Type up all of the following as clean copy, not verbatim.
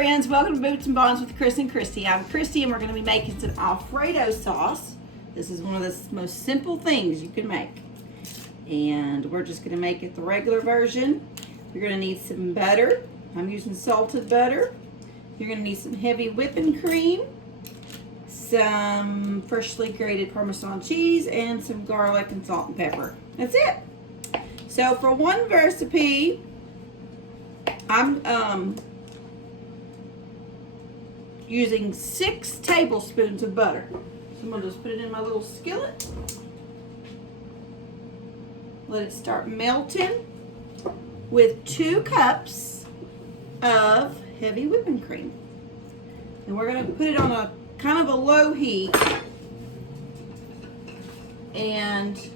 friends, welcome to Boots and Bonnets with Chris and Christy. I'm Christy and we're going to be making some Alfredo sauce. This is one of the most simple things you can make. And we're just going to make it the regular version. You're going to need some butter. I'm using salted butter. You're going to need some heavy whipping cream, some freshly grated Parmesan cheese, and some garlic and salt and pepper. That's it. So for one recipe, I'm using 6 tablespoons of butter. So I'm going to just put it in my little skillet. Let it start melting with 2 cups of heavy whipping cream. And we're going to put it on a kind of a low heat and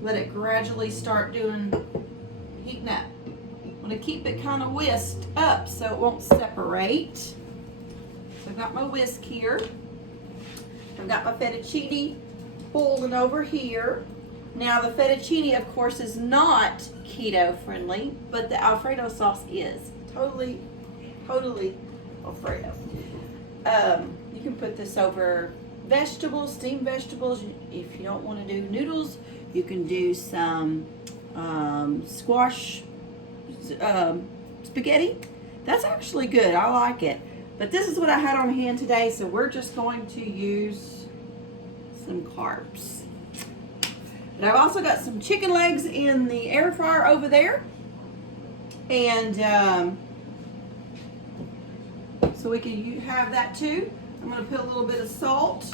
let it gradually start heating up. I'm going to keep it kind of whisked up so it won't separate. So I've got my whisk here. I've got my fettuccine boiling over here. Now the fettuccine, of course, is not keto friendly, but the Alfredo sauce is. Totally Alfredo. You can put this over vegetables, steamed vegetables. If you don't want to do noodles, you can do some squash spaghetti. That's actually good. I like it. But this is what I had on hand today, so we're just going to use some carbs. And I've also got some chicken legs in the air fryer over there. And so we can have that too. I'm going to put a little bit of salt.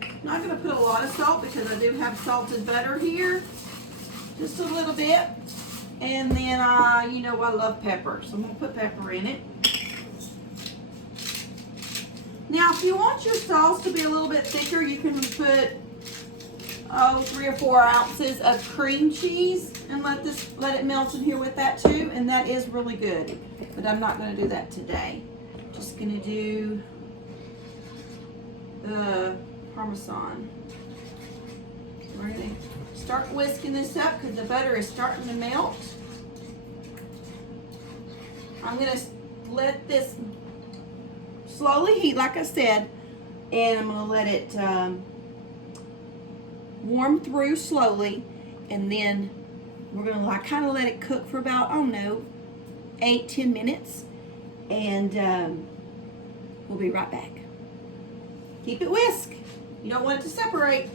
I'm not going to put a lot of salt because I do have salted butter here. Just a little bit. And then you know I love pepper, so I'm going to put pepper in it. Now if you want your sauce to be a little bit thicker, you can put 3 or 4 ounces of cream cheese and let it melt in here with that too, and that is really good. But I'm not going to do that today. Just going to do the Parmesan. We're going to start whisking this up because the butter is starting to melt. I'm going to let this slowly heat, like I said, and I'm going to let it warm through slowly, and then we're going to kind of let it cook for about, 8-10 minutes, and we'll be right back. Keep it whisk. You don't want it to separate.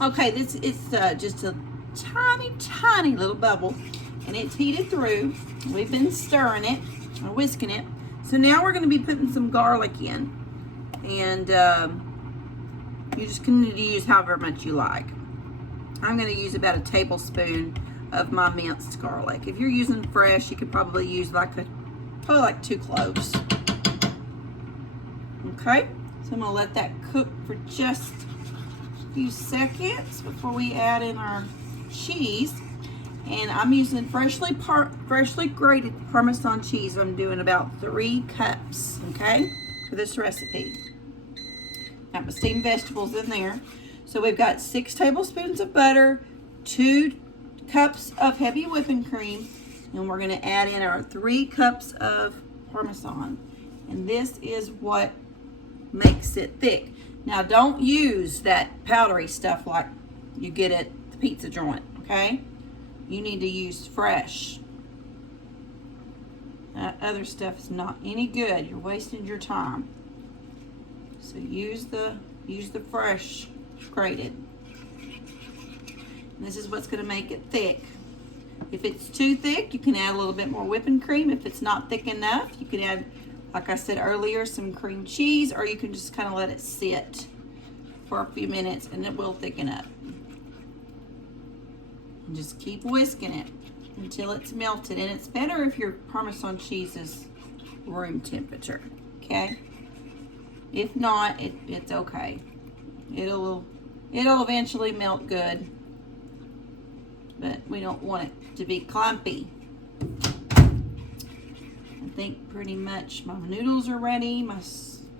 Okay, this is just a tiny little bubble, and it's heated through. We've been stirring it or whisking it. So now we're going to be putting some garlic in, and you're just going to use however much you like. I'm going to use about a tablespoon of my minced garlic. If you're using fresh, you could probably use probably like 2 cloves. Okay, so I'm going to let that cook for just a few seconds before we add in our cheese. And I'm using freshly grated Parmesan cheese. I'm doing about 3 cups, okay, for this recipe. Got my steamed vegetables in there. So we've got 6 tablespoons of butter, 2 cups of heavy whipping cream, and we're going to add in our 3 cups of Parmesan. And this is what makes it thick. Now don't use that powdery stuff like you get at the pizza joint, okay? You need to use fresh. That other stuff is not any good. You're wasting your time. So use the fresh grated. And this is what's going to make it thick. If it's too thick, you can add a little bit more whipping cream. If it's not thick enough, you can add, like I said earlier, some cream cheese, or you can just kind of let it sit for a few minutes and it will thicken up. And just keep whisking it until it's melted. And it's better if your Parmesan cheese is room temperature, okay? If not, it's okay. It'll eventually melt good, but we don't want it to be clumpy. I think pretty much my noodles are ready, my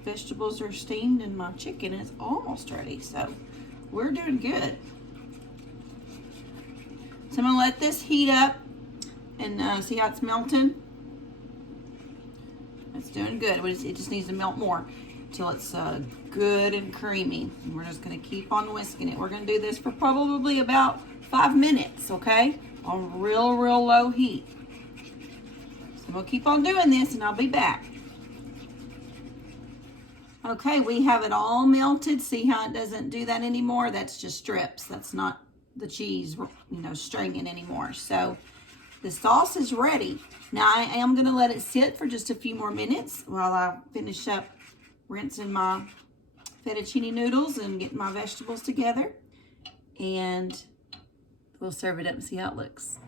vegetables are steamed, and my chicken is almost ready. So we're doing good. So I'm gonna let this heat up, and and see how it's melting? It's doing good. It just needs to melt more until it's good and creamy. And we're just going to keep on whisking it. We're going to do this for probably about 5 minutes, okay? On real low heat. So we'll keep on doing this and I'll be back. Okay, we have it all melted. See how it doesn't do that anymore? That's just strips. That's not the cheese, you know, stringing anymore. So the sauce is ready. Now I am going to let it sit for just a few more minutes while I finish up rinsing my fettuccine noodles and getting my vegetables together. And we'll serve it up and see how it looks.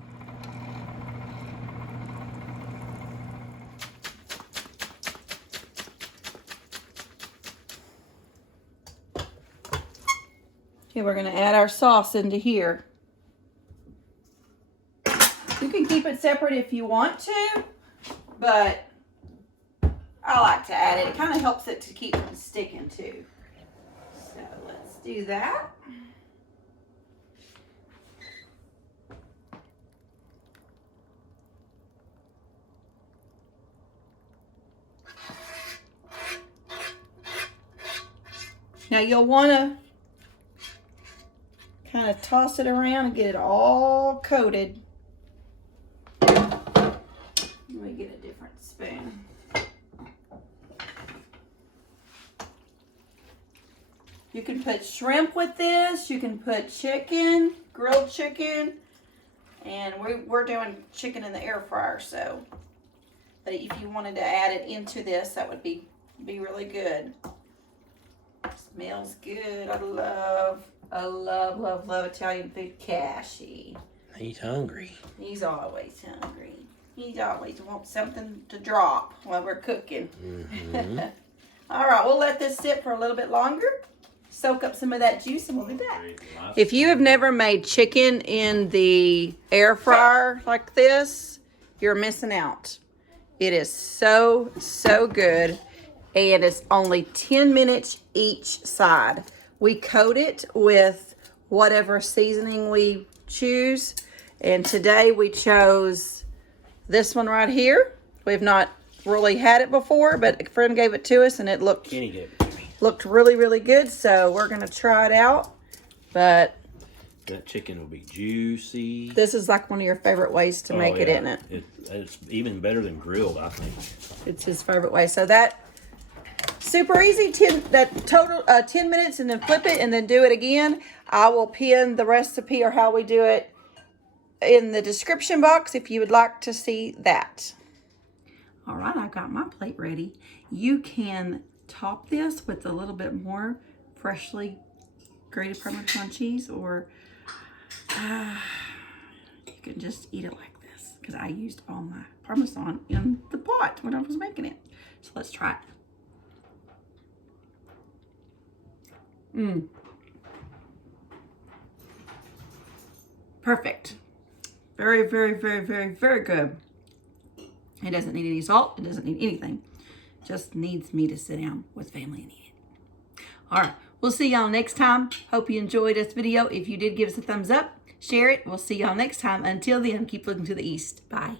Okay, we're going to add our sauce into here. You can keep it separate if you want to, but I like to add it. It kind of helps it to keep from sticking too. So let's do that. Now you'll want to kind of toss it around and get it all coated. Let me get a different spoon. You can put shrimp with this. You can put chicken, grilled chicken, and we're doing chicken in the air fryer. So, but if you wanted to add it into this, that would be really good. Smells good. I love Italian food. Cashy. He's hungry. He's always hungry. He always wants something to drop while we're cooking. Mm-hmm. All right, we'll let this sit for a little bit longer. Soak up some of that juice and we'll be back. If you have never made chicken in the air fryer like this, you're missing out. It is so good. And it's only 10 minutes each side. We coat it with whatever seasoning we choose. And today we chose this one right here. We've not really had it before, but a friend gave it to us and it looked really good. So we're gonna try it out. But that chicken will be juicy. This is like one of your favorite ways to make it, isn't it? It's even better than grilled, I think. It's his favorite way. So that super easy, 10 minutes, and then flip it and then do it again. I will pin the recipe or how we do it in the description box if you would like to see that. All right, I've got my plate ready. You can top this with a little bit more freshly grated Parmesan cheese, or you can just eat it like this because I used all my Parmesan in the pot when I was making it. So let's try it. Perfect. Very good. It doesn't need any salt. It doesn't need anything. Just needs me to sit down with family and eat it. All right. We'll see y'all next time. Hope you enjoyed this video. If you did, give us a thumbs up. Share it. We'll see y'all next time. Until then, keep looking to the east. Bye.